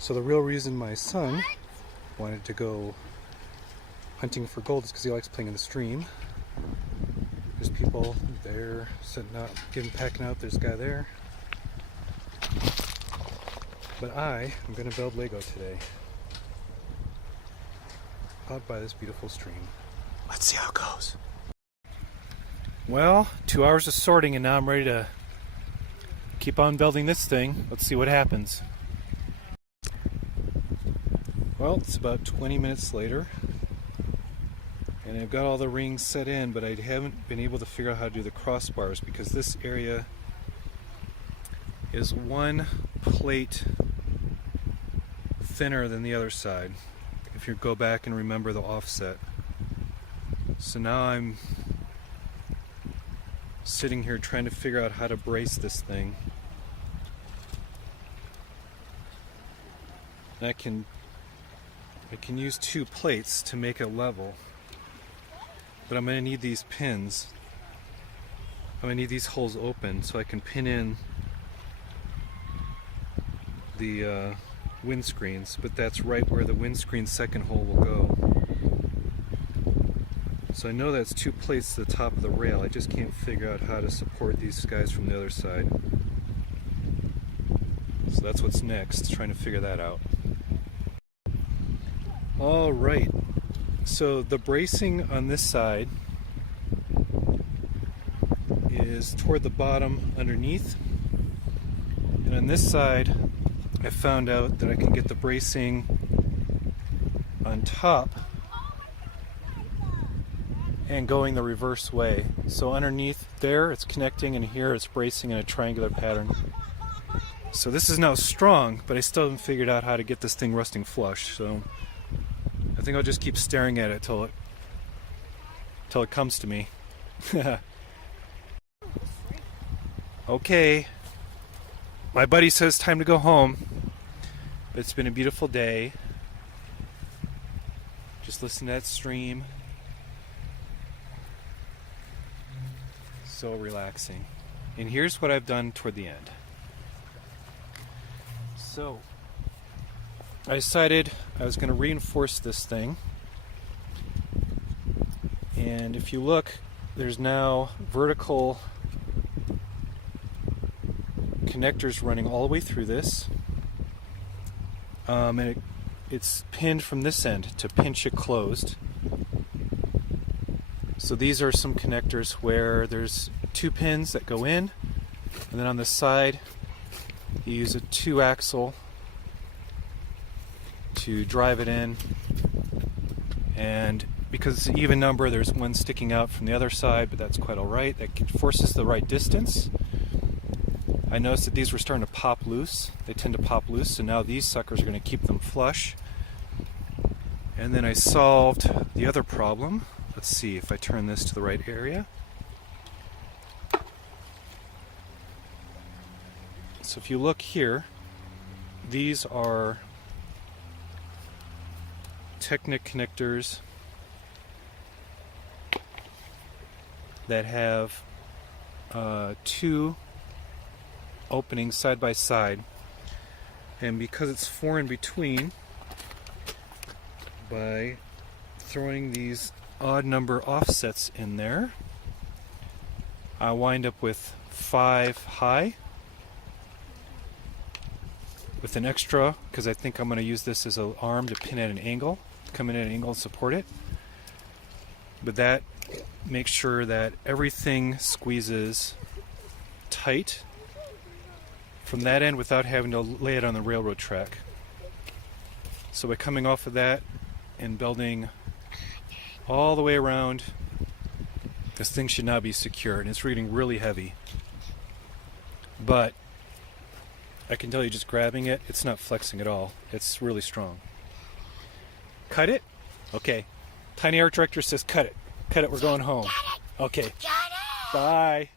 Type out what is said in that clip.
So the real reason my son wanted to go hunting for gold is because he likes playing in the stream. There's people there sitting out, packing out. There's a guy there. But I am going to build Lego today. Out by this beautiful stream. Let's see how it goes. Well, 2 hours of sorting and now I'm ready to keep on building this thing. Let's see what happens. Well, it's about 20 minutes later. And I've got all the rings set in, but I haven't been able to figure out how to do the crossbars because this area is one plate thinner than the other side, if you go back and remember the offset. So now I'm sitting here trying to figure out how to brace this thing. And I can use 2 plates to make it level. But I'm going to need these pins. I'm going to need these holes open so I can pin in the windscreens, but that's right where the windscreen second hole will go. So I know that's 2 plates to the top of the rail. I just can't figure out how to support these guys from the other side. So that's what's next, trying to figure that out. Alright, so the bracing on this side is toward the bottom underneath, and on this side I found out that I can get the bracing on top and going the reverse way. So underneath there it's connecting and here it's bracing in a triangular pattern. So this is now strong, but I still haven't figured out how to get this thing rusting flush. So I think I'll just keep staring at it till it comes to me. Okay. My buddy says time to go home. But it's been a beautiful day. Just listen to that stream. So relaxing. And here's what I've done toward the end. So I decided I was going to reinforce this thing. And if you look, there's now vertical connectors running all the way through this. And it's pinned from this end to pinch it closed. So these are some connectors where there's 2 pins that go in, and then on the side you use a 2-axle to drive it in, and because it's an even number there's one sticking out from the other side, but that's quite alright. That forces the right distance. I noticed that these were starting to pop loose. They tend to pop loose, so now these suckers are going to keep them flush. And then I solved the other problem. Let's see if I turn this to the right area. So if you look here, these are Technic connectors that have 2 openings side by side, and because it's 4 in between, by throwing these odd number offsets in there, I wind up with 5 high with an extra, because I think I'm going to use this as an arm to pin at an angle, come in at an angle and support it. But that makes sure that everything squeezes tight from that end without having to lay it on the railroad track. So by coming off of that and building all the way around, this thing should now be secure, and it's getting really heavy. But I can tell you, just grabbing it, it's not flexing at all. It's really strong. Cut it? Okay. Tiny Art Director says cut it. Cut it, we're going home. Okay. Bye.